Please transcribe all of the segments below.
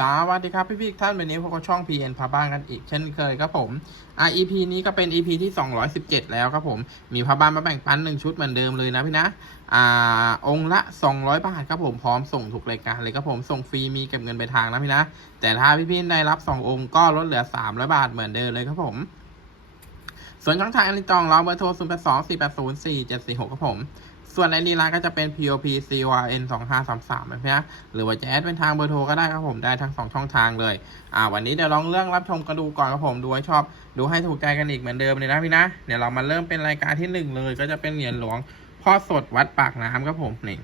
สวัสดีครับพี่พี่ท่านวันนี้พวกเราช่อง PN พาบ้านกันอีกเช่นเคยครับผม EP นี้ก็เป็น EP ที่ 217 แล้วครับผม มีพาบ้านมาแบ่งปันหนึ่งชุดเหมือนเดิมเลยนะพี่นะ อ่า องค์ละ 200 บาทครับผมพร้อมส่งถูกรายการเลยครับผมส่งฟรีมีเก็บเงินไปทางนะพี่นะ แต่ถ้าพี่พี่ได้รับ 2 องค์ก็ลดเหลือ 300 บาทเหมือนเดิมเลยครับผม ส่วนช่องทางอันนี้จองเราเบอร์โทร 0 8 2 4 8 0 4 7 4 6ครับผม ส่วนในนีลน์ก็จะเป็น POP CYN 2 5 3 3นะพี่นะหรือว่าจะแอดเป็นทางเบอร์โทรก็ได้ครับผมได้ทั้งสองช่องทางเลย อ่า วันนี้เดี๋ยวลองเรื่องรับชมกันดูก่อนครับผมดูให้ชอบ ดูให้ถูกใจกันอีกเหมือนเดิมเลยนะพี่นะ เดี๋ยวเรามาเริ่มเป็นรายการที่หนึ่งเลย ก็จะเป็นเหรียญหลวงพ่อสดวัดปากน้ำครับผมนี่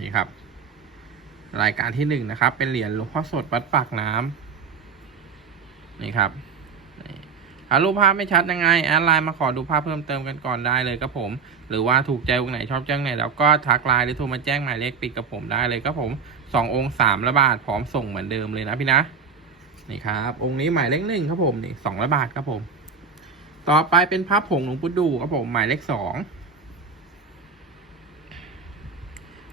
นี่ครับ รายการที่หนึ่งนะครับ เป็นเหรียญหลวงพ่อสดวัดปากน้ำนี่ครับนี่ ถ้ารูปภาพไม่ชัดยังไงแอดไลน์มาขอดูภาพเพิ่มเติมกันก่อนได้เลยครับผม หรือว่าถูกใจตรงไหนชอบแจ้งไหนแล้วก็ทักไลน์หรือโทรมาแจ้งหมายเลขปิดกับผมได้เลยครับผมสององค์สามละบาทพร้อมส่งเหมือนเดิมเลยนะพี่นะนี่ครับองค์นี้หมายเลขหนึ่งครับผมนี่สองร้อยบาทครับผม ต่อไปเป็นพระผงหลวงปู่ดูครับผมหมายเลขสอง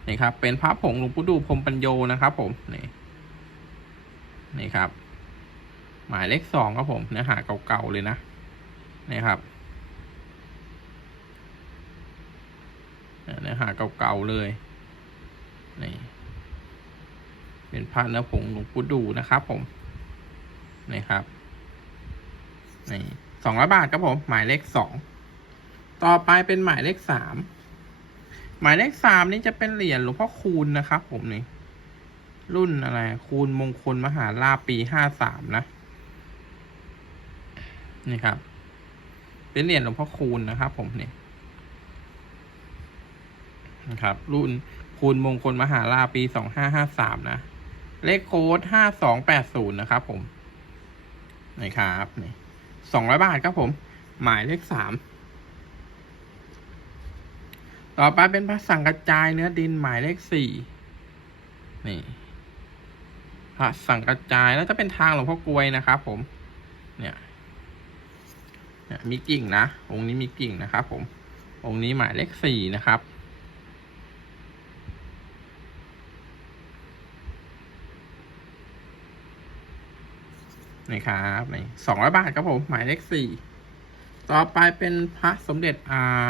นี่ครับเป็นพระผงหลวงปู่ดูพรมปัญโยนะครับผมนี่นี่ครับ หมายเลขสองครับผมเนื้อหาเก่าๆเลยนะนี่ครับเนื้อหาเก่าๆเลยนี่เป็นพระเนื้อผงหลวงปู่ดูนะครับผมนี่ครับนี่สองร้อยบาทครับผม หมายเลขสองต่อไปเป็นหมายเลขสามหมายเลขสามนี่จะเป็นเหรียญหลวงพ่อคูณนะครับผมนี่รุ่นอะไร คูณมงคลมหาลาปีห้าสามนะ นี่ครับ เป็นเหรียญหลวงพ่อคูณนะครับ ผมนี่นะครับ รุ่นคูณมงคลมหาลาปีสองห้าห้าสามนะ เลขโค้ดห้าสองแปดศูนย์นะครับ ผมนี่ครับนี่สองร้อยบาทครับผม หมายเลขสามต่อไปเป็นพระสังกระจายเนื้อดินหมายเลขสี่นี่พระสังกระจายแล้วจะเป็นทางหลวงพ่อกลวยนะครับผม เนี่ย เนี่ยมีกิ่งนะ องค์นี้มีกิ่งนะครับผม องค์นี้หมายเลขสี่นะครับนี่ครับนี่สองร้อยบาทครับผม หมายเลขสี่ ต่อไปเป็นพระสมเด็จอ่า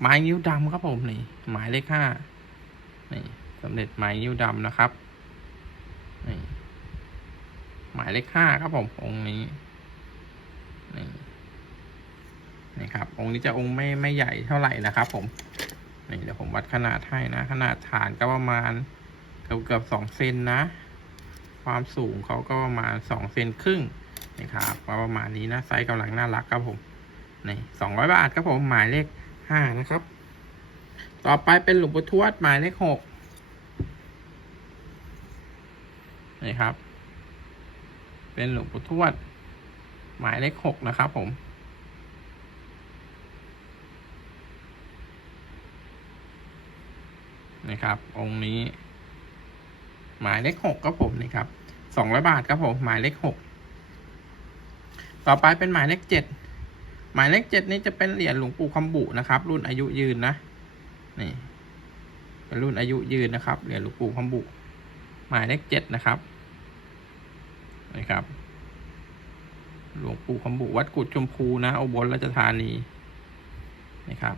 ไม้นิ้วดำครับผมนี่ หมายเลขห้านี่สมเด็จไม้นิ้วดำนะครับนี่หมายเลขห้าครับผมองค์นี้นี่ นี่ครับองค์นี้จะองค์ไม่ไม่ใหญ่เท่าไหร่นะครับผมนี่เดี๋ยวผมวัดขนาดให้นะ ขนาดฐานก็ประมาณเกือบเกือบสองเซนนะ ความสูงเขาก็ประมาณสองเซนครึ่งนี่ครับก็ประมาณนี้นะไซส์กำลังน่ารักครับผมนี่สองร้อยบาทครับผมหมายเลขห้านะครับ ต่อไปเป็นหลวงปู่ทวดหมายเลขหกนี่ครับ เป็นหลวงปู่ทวด หมายเลขหกนะครับผม นี่ครับ องค์นี้ หมายเลขหกครับผมนี่ครับสองร้อยบาทครับผมหมายเลขหกต่อไปเป็นหมายเลขเจ็ดหมายเลขเจ็ดนี่จะเป็นเหรียญหลวงปู่คำบุนะครับ รุ่นอายุยืนนะนี่เป็นรุ่นอายุยืนนะครับเหรียญหลวงปู่คำบุ หมายเลขเจ็ดนะครับนี่ครับ หลวงปู่คำบุวัดกุดชมพูนะอุบลราชธานีนี่ครับ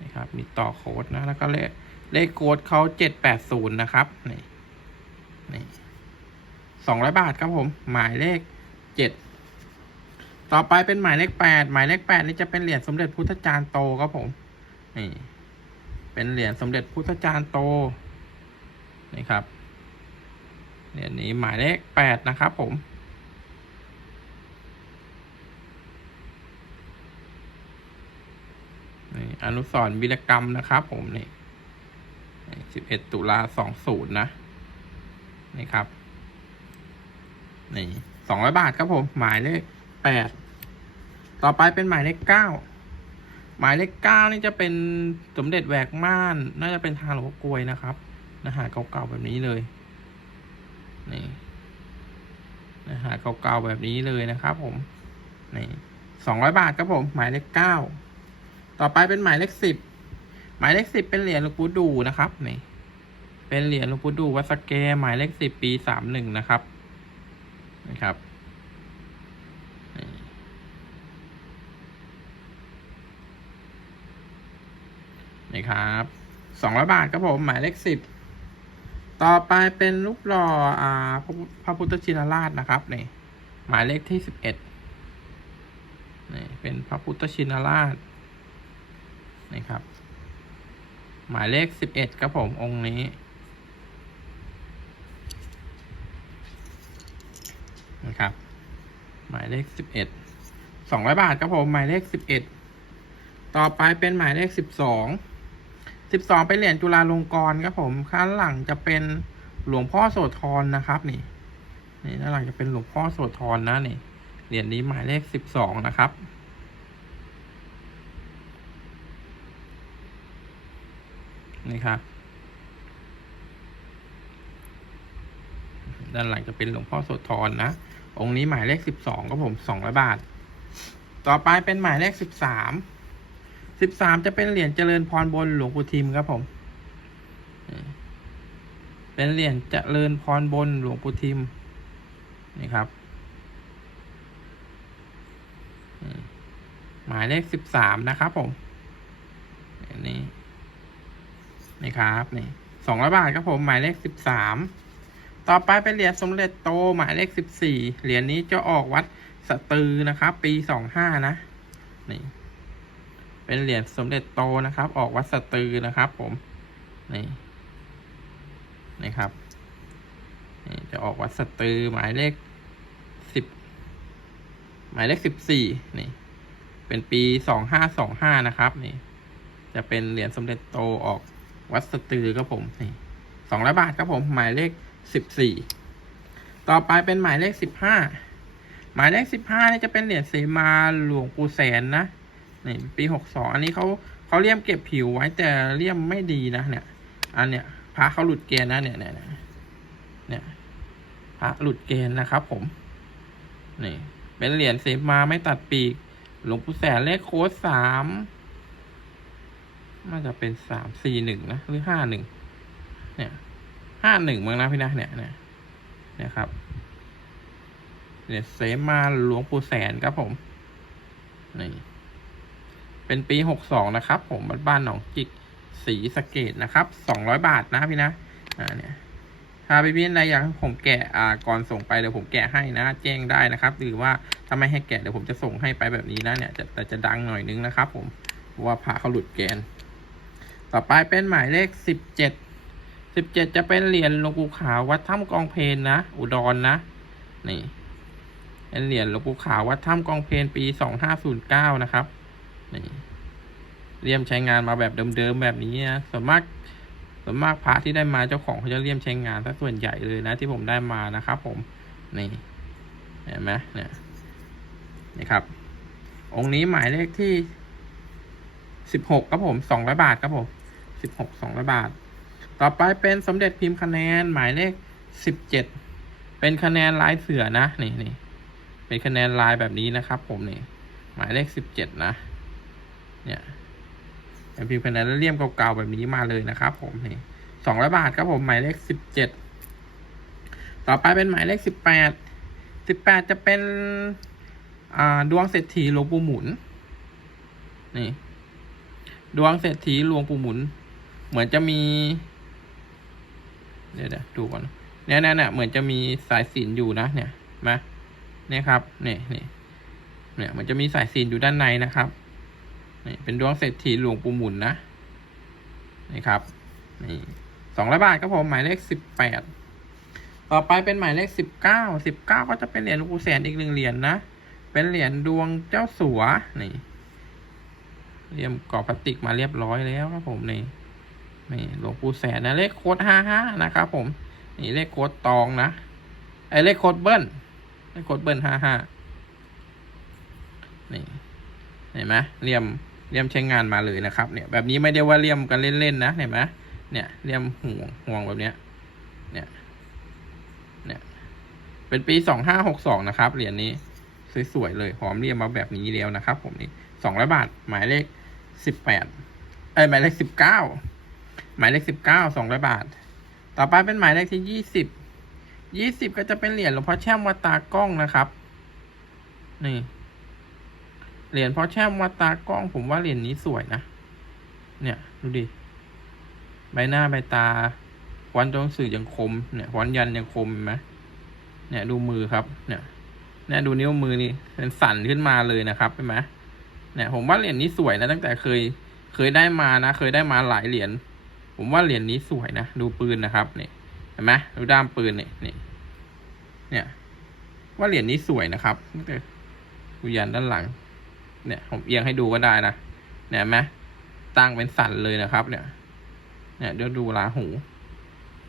นี่ครับมีต่อโค้ดนะ แล้วก็เลขเลขโค้ดเขาเจ็ดแปดศูนย์นะครับนี่นี่สองร้อยบาทครับผม หมายเลขเจ็ดต่อไปเป็นหมายเลขแปดหมายเลขแปดนี่จะเป็นเหรียญสมเด็จพุทธจารย์โตครับผมนี่เป็นเหรียญสมเด็จพุทธจารย์โตนี่ครับเหรียญนี้หมายเลขแปดนะครับผม อนุสรวีรกรรมนะครับ ผมนี่สิบเอ็ดตุลาสองศูนย์นะนี่ครับนี่สองร้อยบาทครับผม หมายเลขแปดต่อไปเป็นหมายเลขเก้าหมายเลขเก้านี่จะเป็นสมเด็จแหวกม่าน น่าจะเป็นทางหลวงพ่กลวยนะครับนะฮะเก่าๆแบบนี้เลยนี่นะฮะเก่าๆแบบนี้เลยนะครับ ผมนี่สองร้อยบาทครับผม หมายเลขเก้า ต่อไปเป็นหมายเลขสิบหมายเลขสิบเป็นเหรียญหลวงปู่ดูนะครับนี่เป็นเหรียญหลวงปู่ดูวัดสแกหมายเลขสิบปีสามหนึ่งนะครับนะครับนี่ครับสองร้อยบาทครับผม หมายเลขสิบต่อไปเป็นรูปหล่ออ่าพระพุทธชินราชนะครับนี่หมายเลขที่สิบเอ็ดนี่เป็นพระพุทธชินราช นี่ครับ หมายเลขสิบเอ็ดครับผมองค์นี้นะครับ หมายเลขสิบเอ็ดสองร้อยบาทครับผมหมายเลขสิบเอ็ดต่อไปเป็นหมายเลขสิบสองสิบสองเป็นเหรียญจุฬาลงกรณ์ครับผมข้างหลังจะเป็นหลวงพ่อโสธรนะครับนี่ นี่ด้านหลังจะเป็นหลวงพ่อโสธรนะนี่เหรียญนี้หมายเลขสิบสองนะครับ นี่ครับ ด้านหลังจะเป็นหลวงพ่อโสธรนะ องค์นี้หมายเลขสิบสองก็ผมสองร้อยบาท ต่อไปเป็นหมายเลขสิบสามสิบสามจะเป็นเหรียญเจริญพรบนหลวงปู่ทิมครับผม เป็นเหรียญเจริญพรบนหลวงปู่ทิมนี่ครับหมายเลขสิบสามนะครับผมอันนี้ นี่ครับนี่สองร้อยบาทครับผมหมายเลขสิบสามต่อไปเป็นเหรียญสมเด็จโตหมายเลขสิบสี่เหรียญนี้จะออกวัดสตือนะครับ ปีสองห้านะนี่เป็นเหรียญสมเด็จโตนะครับ ออกวัดสตือนะครับ ผมนี่นี่ครับนี่จะออกวัดสตือหมายเลขสิบหมายเลขสิบสี่นี่ เป็นปีสองห้าสองห้านะครับ นี่ จะเป็นเหรียญสมเด็จโตออก วัดสตือครับผมนี่สองร้อยบาทครับผมหมายเลขสิบสี่ต่อไปเป็นหมายเลขสิบห้าหมายเลขสิบห้านี่จะเป็นเหรียญเสมาหลวงปู่แสนนะนี่ปีหกสองอันนี้เขาเขาเลี่ยมเก็บผิวไว้แต่เลี่ยมไม่ดีนะเนี่ย อันเนี้ยพระเขาหลุดเกณฑ์นะเนี่ยเนี่ยเนี่ยเนี่ยพระหลุดเกณฑ์นะครับผมนี่เป็นเหรียญเสมาไม่ตัดปีก หลวงปู่แสนเลขโค้ดสาม น่าจะเป็นสามสี่หนึ่งนะหรือห้าหนึ่งเนี่ยห้าหนึ่งมั้งนะพี่นะเนี่ยเนี่ยนี่ยครับเนี่ยเสมาหลวงปู่แสนครับผมนี่เป็นปีหกสองนะครับ ผมบ้านบ้านหนองจิกสีสะเกตนะครับสองร้อยบาทนะพี่นะอ่าเนี่ยถ้าพี่พี่อะไรอยากให้ผมแกะอ่าก่อนส่งไปเดี๋ยวผมแกะให้นะ แจ้งได้นะครับ หรือว่าถ้าไม่ให้แกะเดี๋ยวผมจะส่งให้ไปแบบนี้นะเนี่ยแต่จะดังหน่อยนึงนะครับ ผมว่าพระเขาหลุดแกน ต่อไปเป็นหมายเลขสิบเจ็ดสิบเจ็ดจะเป็นเหรียญหลวงปู่ขาววัดถ้ำกองเพนนะ อุดรนะ นี่ เป็นเหรียญหลวงปู่ขาววัดถ้ำกองเพนปีสองห้าศูนย์เก้านะครับ นี่เลี่ยมใช้งานมาแบบเดิมๆแบบนี้นะ ส่วนมาก ส่วนมากพระที่ได้มาเจ้าของเขาจะเลี่ยมใช้งานซะส่วนใหญ่เลยนะ ที่ผมได้มานะครับผม นี่ เห็นไหมเนี่ยนี่ครับ องค์นี้หมายเลขที่สิบหกครับผมสองร้อยบาทครับผม สิบหกสองร้อยบาท ต่อไปเป็นสมเด็จพิมพ์คะแนนหมายเลขสิบเจ็ดเป็นคะแนนลายเสือนะนี่นี่เป็นคะแนนลายแบบนี้นะครับ ผมนี่หมายเลขสิบเจ็ดนะ เนี่ยเป็นพิมพ์คะแนนเลี่ยมเก่าๆแบบนี้มาเลยนะครับ ผมนี่สองร้อยบาทครับผมหมายเลขสิบเจ็ดต่อไปเป็นหมายเลขสิบแปดสิบแปดจะเป็นดวงเศรษฐีหลวงปู่หมุน นี่ ดวงเศรษฐีหลวงปู่หมุน เหมือนจะมีเดี๋ยวเดี๋ยวดูก่อนเนี่ยเนี่ยเนี่ยเหมือนจะมีสายสินอยู่นะ เนี่ยมาเนี่ยครับ เนี่ยเนี่ยเนี่ยมือนจะมีสายสินอยู่ด้านในนะครับนี่เป็นดวงเศรษฐีหลวงปู่หมุนนะนี่ครับนี่สองร้อยบาทครับผมหมายเลขสิบแปดต่อไปเป็นหมายเลขสิบเก้าสิบเก้าก็จะเป็นเหรียญหลวงปู่แสนอีกหนึ่งเหรียญนนะ เป็นเหรียญดวงเจ้าสัวนี่เรียมกรอบพลาสติกมาเรียบร้อยแล้วครับผมนี่ นี่หลวงปู่แสนนะเลขโค้ดห้าห้านะครับผม นี่เลขโค้ดตองนะ ไอเลขโค้ดเบิ้ล เลขโค้ดเบิ้ลห้าห้านี่ เห็นไหมเลี่ยมเลี่ยมใช้งานมาเลยนะครับ เนี่ย แบบนี้ไม่ได้ว่าเลี่ยมกันเล่นๆนะ เห็นไหมเนี่ยเลี่ยมห่วงห่วงแบบเนี้ย เนี่ย เนี่ย เป็นปีสองห้าหกสองนะครับ เหรียญนี้สวยๆเลยหอมเลี่ยมมาแบบนี้แล้วนะครับ ผมนี่สองร้อยบาท หมายเลขสิบแปดเอ้ยหมายเลขสิบเก้า หมายเลขสิบเก้าสองร้อยบาท ต่อไปเป็นหมายเลขที่ยี่สิบยี่สิบก็จะเป็นเหรียญหลวงพ่อแช่มวัตากล้องนะครับนี่เหรียญพ่อแช่มวัตากล้อง ผมว่าเหรียญนี้สวยนะเนี่ยดูดิใบหน้าใบตาควันตัวหนังสือยังคมเนี่ยควันยันยังคมเห็นไหมเนี่ยดูมือครับ เนี่ยเนี่ยดูนิ้วมือนี่เป็นสั่นขึ้นมาเลยนะครับเห็นไหมเนี่ยผมว่าเหรียญนี้สวยนะตั้งแต่เคย เคยได้มานะ เคยได้มาหลายเหรียญ ผมว่าเหรียญนี้สวยนะ ดูปืนนะครับเนี่ยเห็นไหมดูด้ามปืนเนี่ยนี่เนี่ย ว่าเหรียญนี้สวยนะครับดูยันด้านหลัง เนี่ย ผมเอียงให้ดูก็ได้นะเนี่ยเห็นไหมตั้งเป็นสันเลยนะครับ เนี่ย เนี่ยเดี๋ยวดูลาหู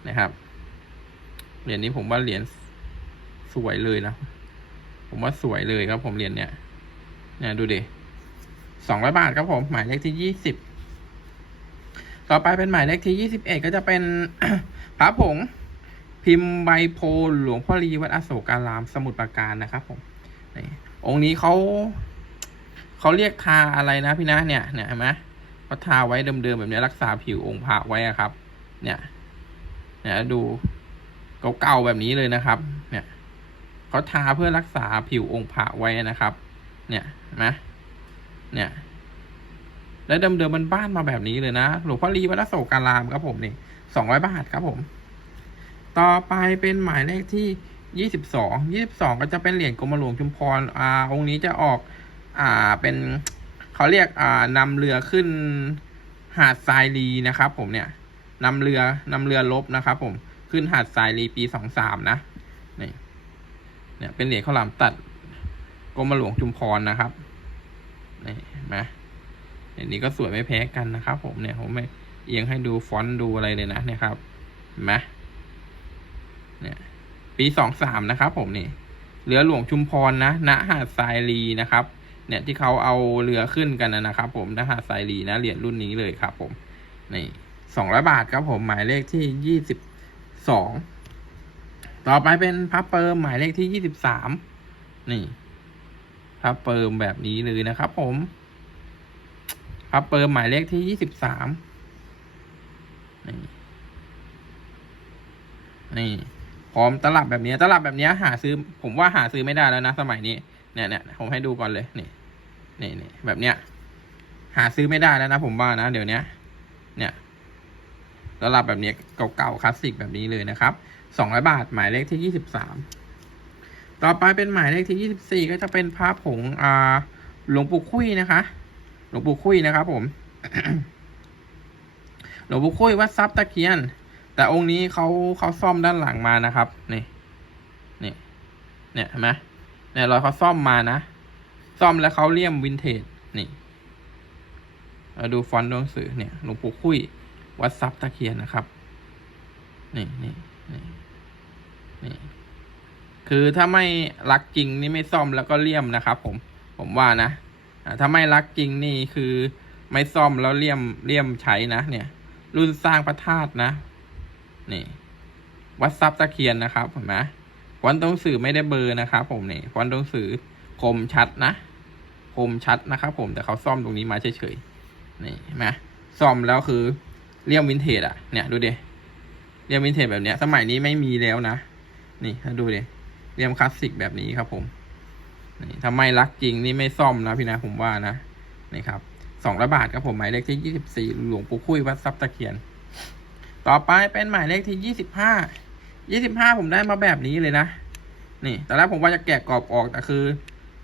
นะครับเหรียญนี้ผมว่าเหรียญสวยเลยนะผมว่าสวยเลยครับ ผมเหรียญเนี่ยเนี่ยดูดิสองร้อยบาทครับผมหมายเลขที่ยี่สิบ ต่อไปเป็นหมายเลขที่ยี่สิบเอ็ดก็จะเป็นพระผง พิมพ์ใบโพลหลวงพ่อรีวัดอโศการามสมุทรปราการนะครับผมนี่องค์นี้เขาเขาเรียกทาอะไรนะพี่นะเนี่ยเนี่ยเห็นไหมเขาทาไว้เดิมๆแบบนี้รักษาผิวองค์พระไว้ครับ เนี่ยเนี่ยดูเก่าๆแบบนี้เลยนะครับ เนี่ยเขาทาเพื่อรักษาผิวองค์พระไว้นะครับ เนี่ยนไหมเนี่ย แล้วเดิมๆมันบ้านมาแบบนี้เลยนะ หลวงพ่อรีวัดโศการามครับผมนี่สองร้อยบาทครับผม ต่อไปเป็นหมายเลขที่ยี่สิบสองยี่สิบสองก็จะเป็นเหรียญกรมหลวงชุมพรอ่าองค์นี้จะออก อ่าเป็นเขาเรียกอ่านำเรือขึ้นหาดทรายลีนะครับ ผมเนี่ยนำเรือนำเรือลบนะครับ ผมขึ้นหาดทรายลีปีสองสามนะนี่เนี่ยเป็นเหรียญข้าวหลามตัดกรมหลวงชุมพรนะครับนี่เห็นไหม เหรียญนี้ก็สวยไม่แพ้กันนะครับผมเนี่ยผมไม่เอียงให้ดูฟอนต์ดูอะไรเลยนะเนี่ยครับเห็นไหมเนี่ยปีสองสามนะครับ ผมนี่เรือหลวงชุมพรนะณหาดทรายลีนะครับ เนี่ยที่เขาเอาเรือขึ้นกันนะนะครับ ผมณหาดทรายลีนะเหรียญรุ่นนี้เลยครับ ผมนี่สองร้อยบาทครับผมหมายเลขที่ยี่สิบสองต่อไปเป็นพับเปิมหมายเลขที่ยี่สิบสามนี่พับเปิมแบบนี้เลยนะครับ ผม พับเปิมหมายเลขที่ยี่สิบสามนี่นี่พร้อมตลับแบบนี้ตลับแบบนี้หาซื้อ ผมว่าหาซื้อไม่ได้แล้วนะสมัยนี้เนี่ยเนี่ยผมให้ดูก่อนเลยนี่นี่นี่แบบเนี้ย หาซื้อไม่ได้แล้วนะผมว่านะเดี๋ยวนี้เนี่ยตลับแบบนี้เก่าๆคลาสสิกแบบนี้เลยนะครับสองร้อยบาทหมายเลขที่ยี่สิบสามต่อไปเป็นหมายเลขที่ยี่สิบสี่ก็จะเป็นพระผงอ่าหลวงปู่คุยนะคะ หลวงปู่คุยนะครับ ผม หลวงปู่คุยวัดซับตะเคียน แต่องค์นี้เขาเขาซ่อมด้านหลังมานะครับ นี่ นี่ เนี่ยเห็นไหมเนี่ยรอยเขาซ่อมมานะ ซ่อมแล้วเขาเลี่ยมวินเทจ นี่เราดูฟอนต์ตัวหนังสือเนี่ย หลวงปู่คุยวัดซับตะเคียนนะครับ นี่นี่นี่นี่คือถ้าไม่รักจริงนี่ไม่ซ่อมแล้วก็เลี่ยมนะครับ ผม ผมว่านะ ถ้าไม่รักจริงนี่คือไม่ซ่อมแล้วเลี่ยมเลี่ยมใช้นะเนี่ย รุ่นสร้างพระธาตุนะ นี่ วัดซับตะเคียนนะครับเห็นไหมฟอนต์ตัวหนังสื่อไม่ได้เบอร์นะครับผมนี่ฟอนต์ตัวหนังสื่อคมชัดนะคมชัดนะครับผมแต่เขาซ่อมตรงนี้มาเฉยๆนี่เห็นไหมซ่อมแล้วคือเลี่ยมวินเทจอะเนี่ยดูดิเลี่ยมวินเทจแบบเนี้ย สมัยนี้ไม่มีแล้วนะนี่ถ้าดูดิเลี่ยมคลาสสิกแบบนี้ครับผม ถ้าไม่รักจริงนี่ไม่ซ่อมนะพี่นะผมว่านะนี่ครับสองร้อยบาทครับผมหมายเลขที่ยี่สิบสี่หลวงปู่คุ้ยวัดซับตะเคียน ต่อไปเป็นหมายเลขที่ยี่สิบห้ายี่สิบห้าผมได้มาแบบนี้เลยนะนี่ตอนแรกผมว่าจะแกะกรอบออกแต่คือ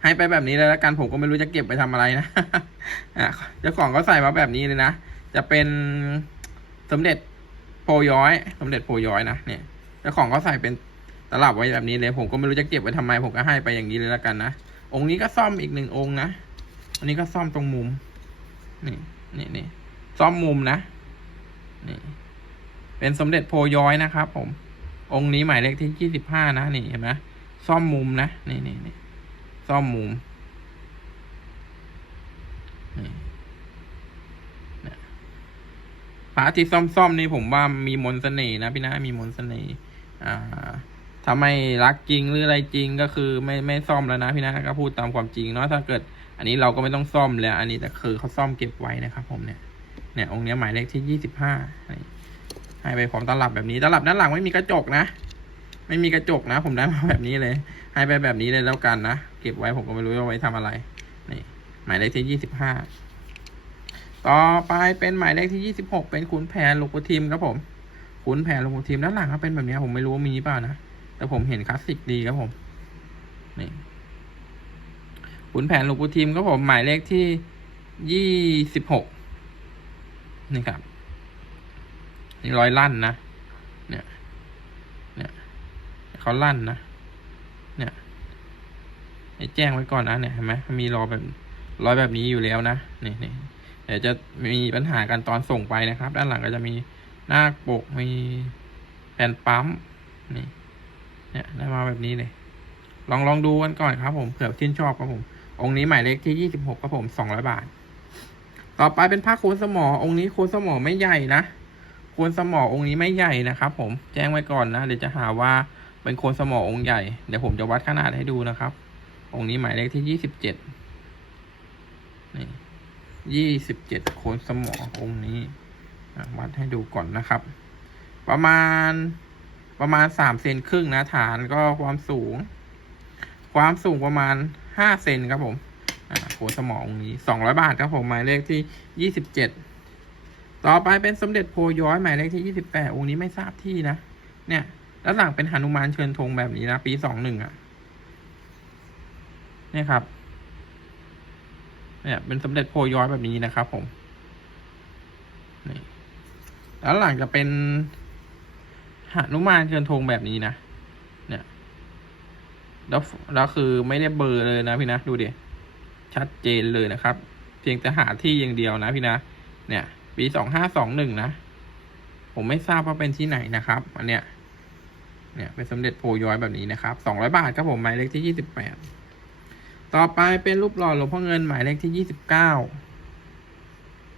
ให้ไปแบบนี้แล้วกันผมก็ไม่รู้จะเก็บไปทำอะไรนะอะเจ้าของก็ใส่มาแบบนี้เลยนะจะเป็นสมเด็จโพย้อย สมเด็จโพย้อยนะเนี่ยเจ้าของก็ใส่เป็น ตลับไว้แบบนี้เลย ผมก็ไม่รู้จะเก็บไว้ทำไม ผมก็ให้ไปอย่างนี้เลยแล้วกันนะ องค์นี้ก็ซ่อมอีกหนึ่งองค์นะ อันนี้ก็ซ่อมตรงมุม นี่ นี่นี่ซ่อมมุมนะ นี่ เป็นสมเด็จโพย้อยนะครับ ผม องค์นี้หมายเลขที่ยี่สิบห้านะ นี่เห็นไหมซ่อมมุมนะ นี่นี่นี่ซ่อมมุมนี่นะพระที่ซ่อมๆนี่ผมว่ามีมนเสน่ห์นะพี่นะมีมนเสน่ห์อ่า ถ้าไม่รักจริงหรืออะไรจริงก็คือไม่ไม่ซ่อมแล้วนะพี่นะก็พูดตามความจริงเนาะถ้าเกิด อันนี้เราก็ไม่ต้องซ่อมแล้ว อันนี้แต่คือเขาซ่อมเก็บไว้นะครับผมเนี่ยเนี่ยองค์เนี้ยหมายเลขที่ยี่สิบห้าให้ไปพร้อมตลับแบบนี้ตลับด้านหลังไม่มีกระจกนะ ไม่มีกระจกนะ ผมได้มาแบบนี้เลย ให้ไปแบบนี้เลยแล้วกันนะเก็บไว้ผมก็ไม่รู้ว่าไว้ทำอะไรนี่หมายเลขที่ยี่สิบห้าต่อไปเป็นหมายเลขที่ยี่สิบหกเป็นขุนแผนลูกปูทีมครับผมขุนแผนลูกปูทีมด้านหลังก็เป็นแบบนี้ผมไม่รู้ว่ามีเปล่านะ แต่ผมเห็นคลาสสิกดีครับผม นี่ขุนแผนลูกปูทีมครับผม หมายเลขที่ยี่สิบหกนี่ครับนี่ร้อยลั่นนะ เนี่ย เนี่ยเขาลั่นนะ เนี่ยให้แจ้งไว้ก่อนนะเนี่ยเห็นไหมมันมีรอยแบบรอยแบบนี้อยู่แล้วนะนี่นี่เดี๋ยวจะมีปัญหากันตอนส่งไปนะครับ ด้านหลังก็จะมีหน้าปกมีแผ่นปั๊มนี่ เนี่ยได้มาแบบนี้เลย ลองลองดูกันก่อนครับ ผมเผื่อชื่นชอบครับผม องค์นี้หมายเลขที่ยี่สิบหกครับผมสองร้อยบาท ต่อไปเป็นผ้าโคนสมอ องค์นี้โคนสมอไม่ใหญ่นะโคนสมอองค์นี้ไม่ใหญ่นะครับ ผมแจ้งไว้ก่อนนะเดี๋ยวจะหาว่าเป็นโคนสมอองค์ใหญ่เดี๋ยวผมจะวัดขนาดให้ดูนะครับ องค์นี้หมายเลขที่ยี่สิบเจ็ดนี่ยี่สิบเจ็ดโคนสมอองค์นี้วัดให้ดูก่อนนะครับ ประมาณ ประมาณสามเซนครึ่งนะฐานก็ความสูง ความสูงประมาณห้าเซนครับผมอ่าโคนสมองนี้สองร้อยบาทครับผมหมายเลขที่ยี่สิบเจ็ดต่อไปเป็นสมเด็จโพย้อยหมายเลขที่ยี่สิบแปดองค์นี้ไม่ทราบที่นะ เนี่ยด้านหลังเป็นหนุมานเชิญธงแบบนี้นะ ปีสองหนึ่งอะเนี่ยครับ เนี่ย เป็นสมเด็จโพย้อยแบบนี้นะครับผมนี่แล้วหลังจะเป็น หนุมานเชิญธงแบบนี้นะ เนี่ย แล้วแล้วคือไม่ได้เบอร์เลยนะพี่นะ ดูดิ ชัดเจนเลยนะครับ เพียงแต่หาที่อย่างเดียวนะพี่นะ เนี่ย ปีสองห้าสองหนึ่งนะ ผมไม่ทราบว่าเป็นที่ไหนนะครับ อันเนี้ย เนี่ย เป็นสมเด็จโพย้อยแบบนี้นะครับสองร้อยบาทครับผมหมายเลขที่ยี่สิบแปด ต่อไปเป็นรูปหล่อหลวงพ่อเงินหมายเลขที่ยี่สิบเก้า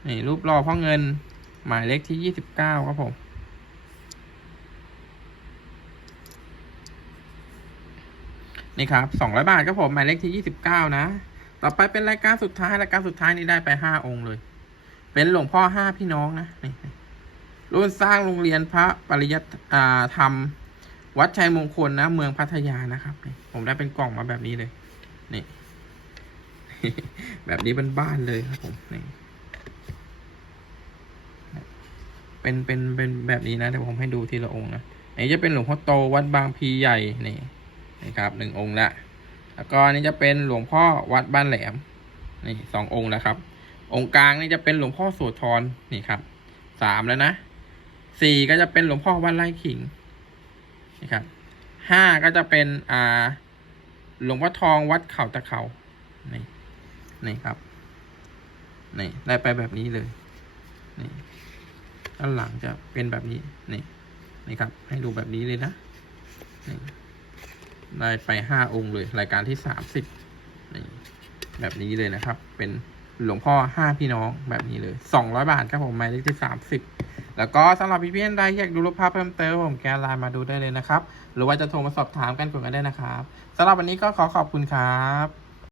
นี่รูปหล่อพ่อเงิน หมายเลขที่ยี่สิบเก้าครับผม นี่ครับสองร้อยบาทครับผมหมายเลขที่ยี่สิบเก้านะ ต่อไปเป็นรายการสุดท้ายรายการสุดท้ายนี้ได้ไปห้าองค์เลย เป็นหลวงพ่อห้าพี่น้องนะนี่รุ่นสร้างโรงเรียนพระปริยัติธรรม วัดชัยมงคลนะ เมืองพัทยานะครับผมได้เป็นกล่องมาแบบนี้เลยนี่แบบนี้เป็นบ้านๆเลยครับผมนี่เป็นเป็นเป็นแบบนี้นะเดี๋ยวผมให้ดูทีละองค์นะอันนี้จะเป็นหลวงพ่อโตวัดบางพีใหญ่นี่ นี่ครับหนึ่งองค์ละแล้วก็อันนี้จะเป็นหลวงพ่อวัดบ้านแหลมนี่สององค์แล้วครับ องค์กลางนี่จะเป็นหลวงพ่อโสธรนี่ครับสามแล้วนะสี่ก็จะเป็นหลวงพ่อวัดไร่ขิงนี่ครับห้าก็จะเป็นอ่าหลวงพ่อทองวัดเขาตะเขานี่นี่ครับนี่ได้ไปแบบนี้เลยนี่ด้านหลังจะเป็นแบบนี้นี่นี่ครับ ให้ดูแบบนี้เลยนะนี่ ได้ไปห้าองค์เลย รายการที่สามสิบแบบนี้เลยนะครับ เป็นหลวงพ่อห้าพี่น้องแบบนี้เลยสองร้อยบาทครับผมหมายเลขที่สามสิบแล้วก็สำหรับพี่เพื่อนใดอยากดูรูปภาพเพิ่มเติมผมแกไลน์มาดูได้เลยนะครับ หรือว่าจะโทรมาสอบถามกันก่อนก็ได้นะครับสำหรับวันนี้ก็ขอขอบคุณครับ